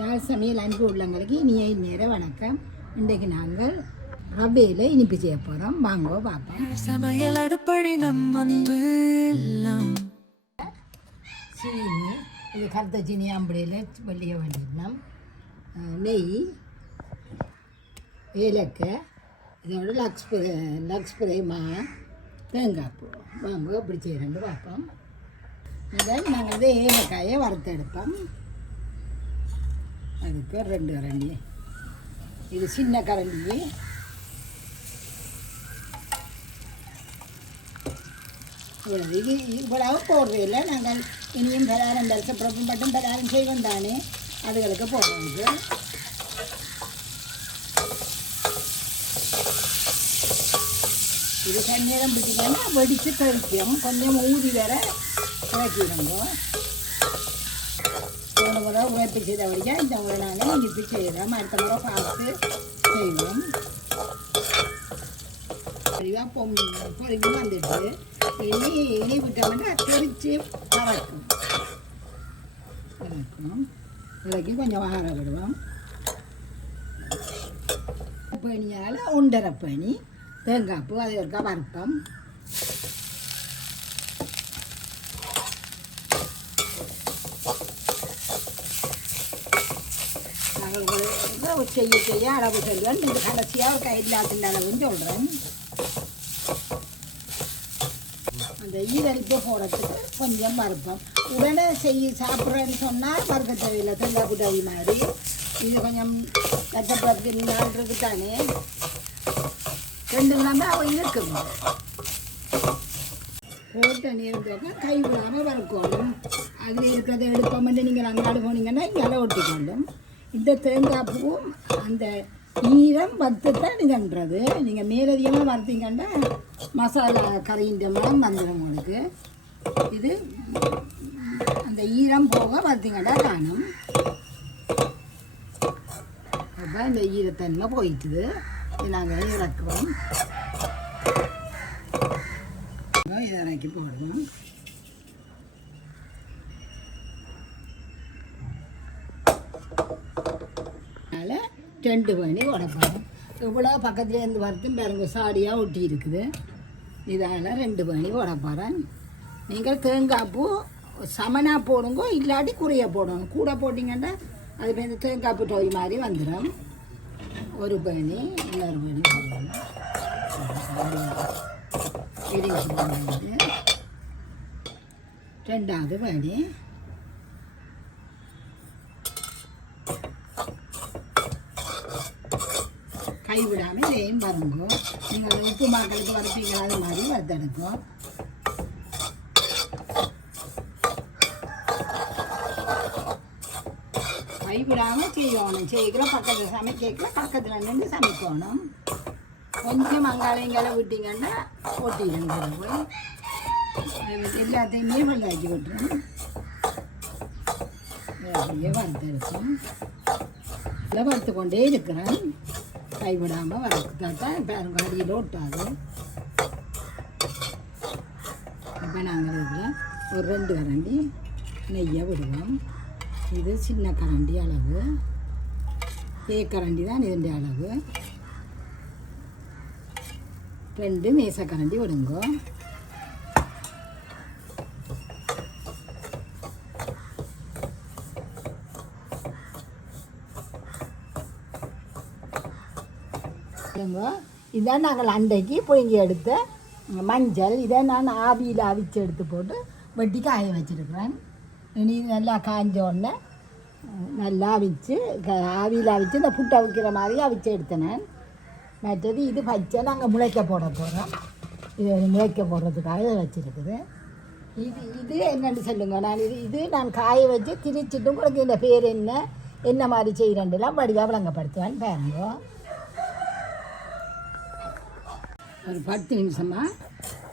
யாழ் சமையல் அன்பு உள்ளவங்களுக்கு இனிய நேர வணக்கம். இன்றைக்கு நாங்கள் ரவையில் இனிப்பு செய்ய போகிறோம். வாங்க பார்ப்போம். சமையல் அடுப்படி நம்ம சீனி, இது கருத்த சீனி அம்படியில் வெள்ளிய வேண்டிடலாம். நெய், ஏலக்காய், இதோட லக்ஸ் பிரேமா, தேங்காய் பூ. வாங்க இப்படி செய்கிறேன்னு பார்ப்போம். இதை நாங்கள் ஏலக்காயை வறுத்தெடுப்போம். அதுக்கு 2 கரண்டி, இது சின்ன கரண்டி. இது இவ்வளவு போடுறதில்லை. நாங்கள் இனியும் பலகாரம் வருஷப்பிறப்பும் மட்டும் பலகாரம் செய்வோம் தானே, அதுகளுக்கு போடுறது. இது தண்ணீரம் பிடிச்சிக்கன்னா வெடித்து கழிக்கும். கொஞ்சம் ஊதி வேற இறக்கிடுங்க. போன முறை உழைப்பு செய்த வரைக்கும் இந்த முறை நாங்கள் இனிப்பு செய்கிறோம். அடுத்த முறை பார்த்து செய்வோம். சரிவாக பொறுக்கி வந்துட்டு இனி விட்டோம்னா தெரிச்சு பறக்கும். விளக்கி கொஞ்சம் ஆற விடுவோம். பனியால் 1.5 பனி தேங்காய் பூ, அது ஒருக்கா வறுப்போம். செய்ய அளவு சொல்லுவேன். இந்த கடைசியாக கையில்லாத்தின் அளவுன்னு சொல்கிறேன். அந்த ஈரடிப்பு போடுறதுக்கு கொஞ்சம் வறுப்போம். உடனே சாப்பிட்றேன்னு சொன்னால் வறுக்க தேவையில்லை. தேங்காய் புட்டவி மாதிரி இது கொஞ்சம் கஷ்டப்படுறதுக்கு நாள் இருக்கு தானே, 2 கிழமை அவங்க இருக்கும். போட்ட நேரத்தோக்க கை விடாமல் வறுக்கணும். அதில் இருக்கிறத எடுப்போம்ட்டு நீங்கள் அங்காடு போனீங்கன்னா இங்கே ஒட்டிக்கொள்ளும். இந்த தேங்காய் பூவும் அந்த ஈரம் வறுத்து தான் இதுன்றது. நீங்கள் மேலதிகமாக வறுத்தீங்கன்னா மசாலா கறின்ற மனம் வந்துடும் உங்களுக்கு. இது அந்த ஈரம் போக வறுத்தீங்கன்னா காணும். அப்போ இந்த ஈரத்தன்மை போயிட்டுது. நாங்கள் இறக்குவோம். இதை இறக்கி போடுவோம். அதனால் 2 பனி உடைப்போம். இவ்வளோ பக்கத்துலேருந்து வறுத்தும் பாருங்க சாடியாக ஒட்டி இருக்குது. இதால் 2 பனி உடைப்போறேன். நீங்கள் தேங்காய் பூ சமனாக போடுங்க, இல்லாட்டி குறைய போடணும். கூட போட்டிங்கன்னா அது வந்து தேங்காய் பூ டொய் மாதிரி வந்துடும். 1 பனி, இன்னொரு பனி போடணும். ரெண்டாவது பனி. கைவிடாமல் இதையும் பாருங்க. நீங்கள் உப்பு மாக்களுக்கு வறுப்பீங்களா, அது மாதிரி வறுத்தெடுக்கும். கைவிடாமல் செய்யணும். செய்கிற பக்கத்தில் சமைக்கல பக்கத்தில் நின்று சமைக்கணும். கொஞ்சம் மங்காளைங்களை விட்டிங்கன்னா போட்டிடுங்க. எல்லாத்தையுமே வெள்ளாக்கி விட்டுரும். வறுத்தெடுக்கும். இதை வறுத்து கொண்டே இருக்கிறேன். கைவிடாமல் வறுத்தா தான் பாருங்க அடியில் ஒட்டாது. இப்போ நாங்கள் இதில் ஒரு 2 கரண்டி நெய்யை விடுவோம். இது சின்ன கரண்டி அளவு, கரண்டி தான் இதன் அளவு. 2 மேசக்கரண்டி விடுங்க. இதான் நாங்கள் அண்டைக்கு புழுங்கி எடுத்த மஞ்சள். இதை நான் ஆவியில் அவிச்சு எடுத்து போட்டு வெட்டி காய வச்சுருக்கிறேன். இனி நல்லா காய்ஞ்ச உடனே நல்லா அவிச்சு ஆவியில் அவிச்சு இந்த புட்டை அவிக்கிற மாதிரி அவிச்சு எடுத்தேன். மற்றது இது பச்சை நாங்கள் முளைக்க போட போகிறோம். இது முளைக்க போடுறதுக்காக இதை வச்சுருக்குது. இது என்னென்னு சொல்லுங்க. நான் இது நான் காய வச்சு திரிச்சிட்டு உங்களுக்கு இந்த பேர் என்ன மாதிரி செய்கிறேன்லாம் வடிவாக விளங்கப்படுத்துவேன். பாருங்க, ஒரு 10 நிமிஷமாக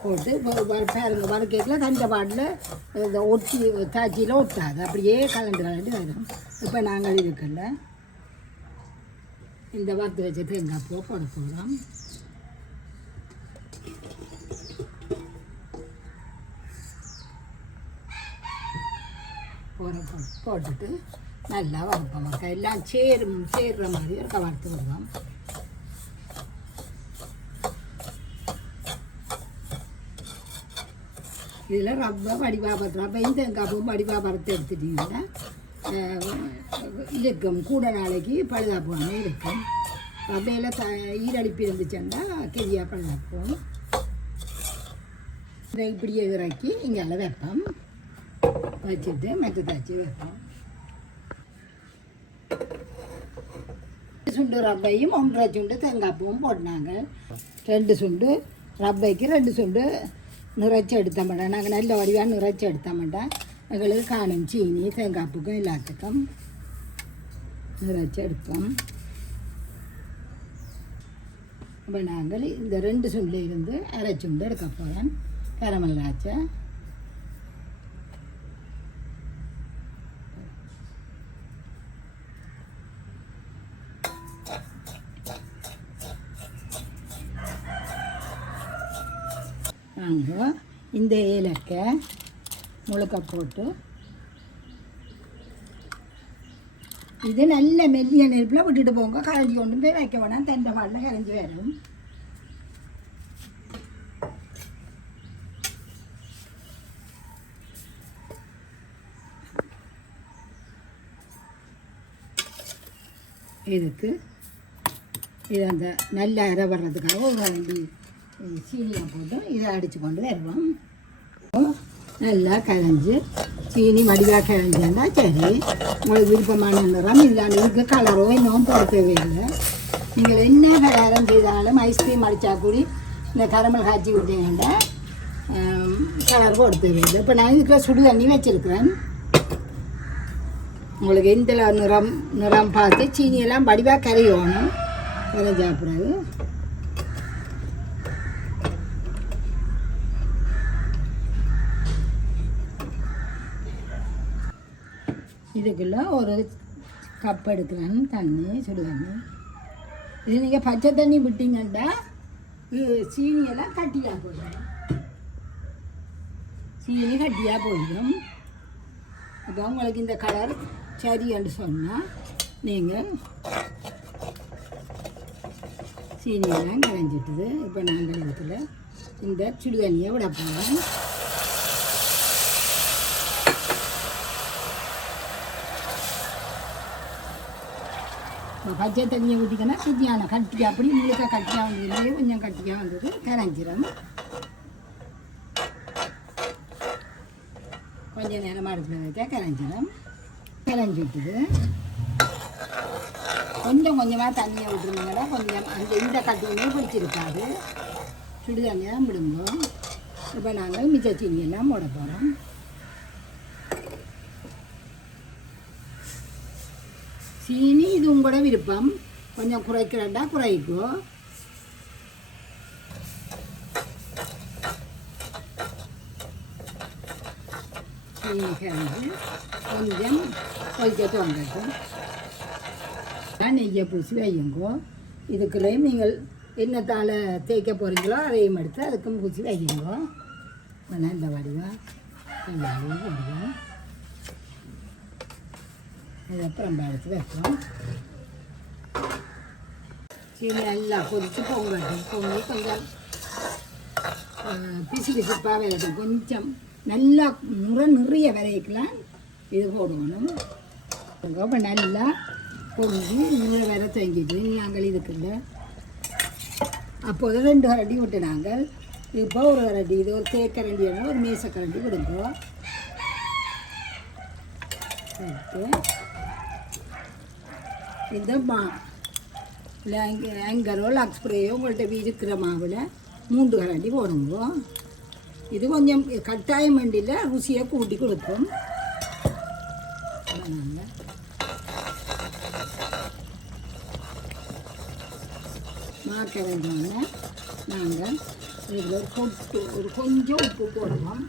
போட்டு பாருங்க. வறுக்கையில் தண்டை பாட்டில் இந்த ஒட்டி தாச்சியில் ஒட்டாது, அப்படியே கலந்து வரும். இப்போ நாங்கள் இருக்குல்ல இந்த வறுத்து வச்ச தேங்காய் பூ போட போகிறோம். போட்டுட்டு நல்லா வறுப்போம். எல்லாம் சேர்ற மாதிரி ஒரு வறுத்து விடுவோம். இதில் ரவையும் தேங்காய்ப்பும் வடிவாக வறுத்து எடுத்துட்டிங்கன்னா இருக்கும், கூட நாளைக்கு பழுதா போகாமல் இருக்கும். ரவையில் ஈரடிப்பு இருந்துச்சுன்னா கெரியாக பழுதாப்போம். இதை இப்படியே இறக்கி இங்கே வைப்போம். வச்சுட்டு மற்ற தாச்சி வைப்போம். சுண்டு ரவையும் 1.5 சுண்டு தேங்காய்ப்பூவும் போட்டாங்க. 2 சுண்டு ரவைக்கு 2 சுண்டு நிறைச்சி எடுத்த மாட்டேன். நாங்கள் நல்ல வடிவாக நிறைச்சி எடுத்த மாட்டேன். எங்களுக்கு காணும் சீனி தேங்காய்ப்புக்கும் எல்லாத்துக்கும் நிறைச்சி எடுப்போம். அப்போ நாங்கள் இந்த 2 சுண்டில் இருந்து 1/2 சுண்டு எடுக்க போகிறோம். கரமல் ராச்சை நாங்கள் இந்த ஏலக்காய் முழுக்க போட்டு இது நல்ல மெல்லிய நெருப்பில் விட்டுட்டு போங்க. கரைஞ்சி கொண்டு போய் வைக்க வேணாம். தெண்டை பாலில் கரைஞ்சி வரும். இதுக்கு இது அந்த நல்ல அரை வர்றதுக்காக ஒரு வேண்டி சீனியை போட்டு இதை அடித்து கொண்டு வருவோம். நல்லா கரைஞ்சி சீனி வடிவாக கரைஞ்சேன்னா சரி. உங்களுக்கு விருப்பமான நிறம் இதில் இதுக்கு கலரோ இன்னும் போட தேவையில்லை. நீங்கள் என்ன பலகாரம் செய்தாலும் ஐஸ்கிரீம் அடித்தா கூடி இந்த கரமல் காய்ச்சி விட்டீங்கன்னா கலர் போட தேவையில்லை. இப்போ நான் இதுக்குள்ள சுடு தண்ணி வச்சுருக்கிறேன். உங்களுக்கு எந்த நிறம் பார்த்து சீனியெல்லாம் வடிவாக கரையணும். கரைஞ்சாப்பிடாது. இதுக்குள்ள ஒரு கப் எடுக்கிறேன் தண்ணி, சுடு தண்ணி. இது நீங்கள் பச்சை தண்ணி விட்டீங்கன்னா சீனியெல்லாம் கட்டியாக போயிடும். சீனி கட்டியாக போயிடும். அப்போ உங்களுக்கு இந்த கலர் சரின்னு சொன்னால் நீங்கள் சீனியெல்லாம் கரைஞ்சிட்டுது. இப்போ நாங்கள் இடத்துல இந்த சுடு தண்ணியை விட போகிறோம். பச்சை தண்ணியை ஊற்றிக்கன்னா சுத்தியான கட்டி அப்படி முழுக்க கட்டியாக வந்தது, கொஞ்சம் கட்டியாக வந்தது கரைஞ்சிடும். கொஞ்சம் நேரமாக அடுப்பில் வைத்தா கரைஞ்சிடும். கரைஞ்சிட்டுது. கொஞ்சம் கொஞ்சமாக தண்ணியை விட்டுருந்தீங்கன்னா கொஞ்சம் அந்த இந்த கட்டியுமே பிடிச்சிருக்காது. சுடு தண்ணியாக தான் விடும்போம். இப்போ நாங்கள் மிச்ச சீனியெல்லாம் போட போகிறோம். சீனி இது உங்களோட விருப்பம். கொஞ்சம் குறைக்கிறண்டா குறைக்கோ. சீனி கரைஞ்சி கொஞ்சம் கொதிக்க தோங்கட்டும். நெய்யை பூசி வையுங்கோ. இதுக்குள்ளேயும் நீங்கள் எண்ணத்தால் தேய்க்க போகிறீங்களோ அதையும் எடுத்து அதுக்கும் பூசி வையுங்கோ. நல்ல வடிவம் கையாலையும் வடிவம். இதை அப்புறம் எடுத்து வைப்போம். சீனி நல்லா கொதித்து பொங்கட்டும். பொங்கி கொஞ்சம் பிசு பிசுப்பாக விளையாடும். கொஞ்சம் நல்லா நிறைய விளைவிக்கலாம் இது போடணும். இப்போ நல்லா பொங்கி நூறு வர தங்கிட்டு நாங்கள் இதுக்குள்ள அப்போது 2 கரண்டி விட்டு நாங்கள் இப்போ ஒரு கரண்டி, இது ஒரு தேக்கரண்டி ஒரு மேசக்கரண்டி விடுங்க. எடுத்து இந்த ஆங்கரோ லக்ஸ்ப்ரேயோ உங்கள்கிட்ட இருக்கிற மாவில் 3 கரண்டி போடுங்க. இது கொஞ்சம் கட்டாயம் வண்டியில் ருசியை கூட்டி கொடுக்கும். மாக்கரைஞ்சோன்னா நாங்கள் இதில் ஒரு கொஞ்சம் உப்பு போடுவோம்.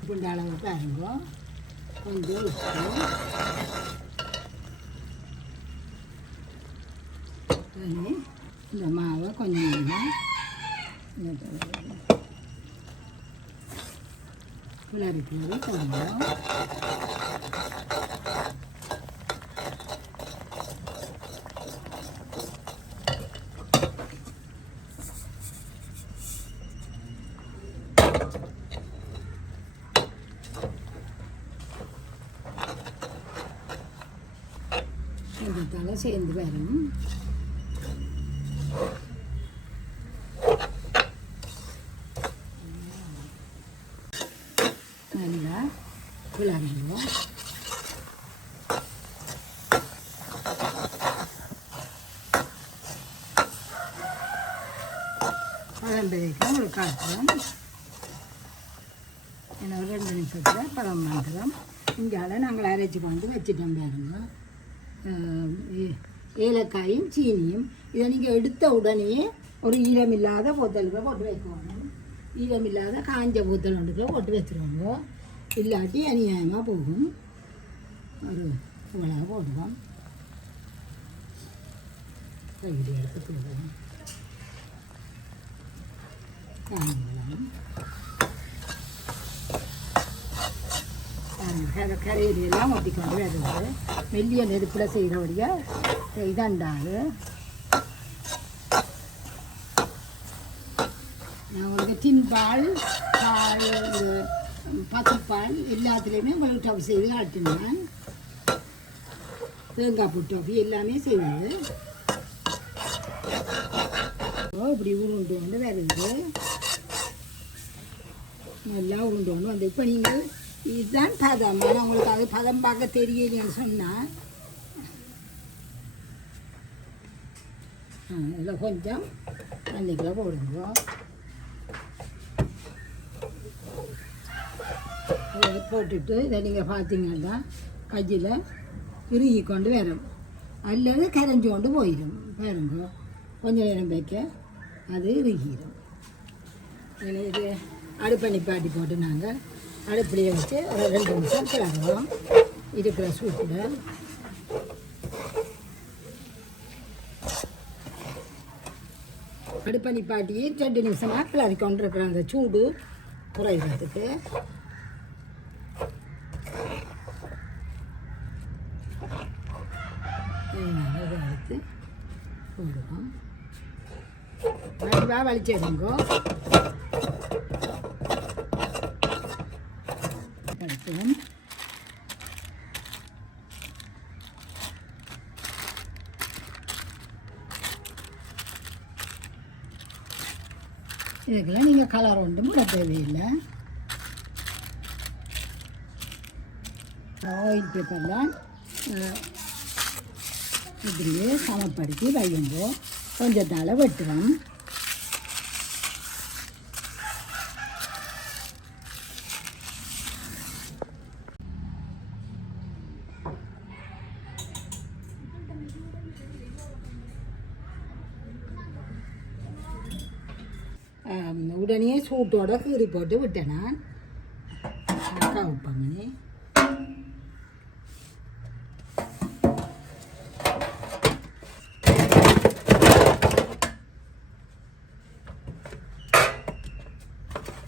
உப்புண்ட அளவு பாருங்க. கொஞ்சம் உப்பு இந்த மாவை கொஞ்சம் கிளறி போடுவோம். கொஞ்சத்தால் சேர்ந்து வரும். நல்லா கிளறுவோம். பழம்பெருக்கும் ஒரு காட்டுறோம். ஏன்னா ஒரு 2 நிமிஷத்தில் பழம் வந்துடும். இங்கால நாங்கள் அரைச்சி கொண்டு வச்சுட்டோம் பாருங்க. ஏலக்காயும் சீனியும் இதை நீங்கள் எடுத்த உடனே ஒரு ஈரமில்லாத போத்தலுக்கு போட்டு வைக்கணும். ஈரமில்லாத காஞ்ச போத்தல் ஒன்றுக்குள்ள போட்டு வச்சுருவாங்க. இல்லாட்டி அநியாயமாக போகும். ஒரு இவ்வளோ போடுவோம். கையில் எடுத்து போடுவோம். காஞ்சலாம் கரையிலாம் ஒட்டி கொண்டு வருது. மெல்லிய நெருப்பில் செய்கிறபடியா இதாண்டாது. நான் உங்களுக்கு டின்பால் பால் பசுப்பால் எல்லாத்துலேயுமே உங்களுக்கு டஃப் செய்து காட்டினேன். தேங்காய் பூ டஃபி எல்லாமே செய்வது. இப்படி உருண்டு கொண்டு வருது. நல்லா உருண்டு கொண்டு வந்து இப்போ நீங்கள் இதுதான் பதம். ஆனால் உங்களுக்கு அது பதம் பார்க்க தெரியலன்னு சொன்னால் இதில் கொஞ்சம் தண்ணிக்குள்ளே போடுங்க. இதை போட்டுட்டு இதை நீங்கள் பார்த்தீங்கன்னா கையில் இறுகி கொண்டு வரும் அல்லது கரைஞ்சி கொண்டு போயிடும். பாருங்க கொஞ்சம் நேரம் வைக்க அது இறுகிடும். இது அடுப்பை நிப்பாட்டி போட்டு நாங்கள் அடுப்பிலேயே வச்சு ஒரு 2 நிமிஷம் கிளறுவோம். இருக்கிற சூட்டில் அடுப்பை நிப்பாட்டி 2 நிமிஷமாக கிளறி கொண்டிருக்கிற அந்த சூடு குறைகிறதுக்கு. இதை எடுத்து போடுவோம். வடிவாக வலிச்சிடுங்கோ. எடுத்துவோம். இதுக்கெல்லாம் நீங்கள் கலர் ஒன்றும் விட தேவையில்லை. ஆயில் பேப்பர்லாம் இப்படியே சமப்படுத்தி வையுங்கோ. கொஞ்சத்தால் வெட்டுவோம். உடனே சூட்டோட கீறி போட்டு விட்டேன். நான் அக்கா வைப்பாங்கன்னே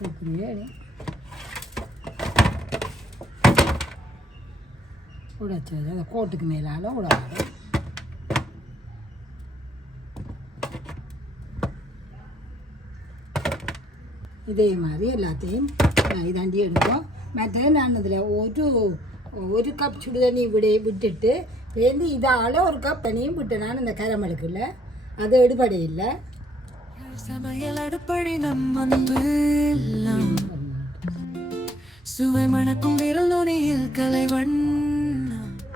இப்படியே உடைச்சது அந்த கோட்டுக்கு மேலால் உடாது. இதே மாதிரி எல்லாத்தையும் இதாண்டி எடுப்போம். மற்றது நான் இதில் ஒரு கப் சுடு தண்ணி விட்டுட்டு வேந்து இதால் ஒரு கப் தண்ணியும் விட்டேன். நான் இந்த கரமலுக்குள்ள அது எடுபடை இல்லை. சமையல் அடுப்படி சுவை மணக்கும் விரல் நுனியில் கலைவண்ணம்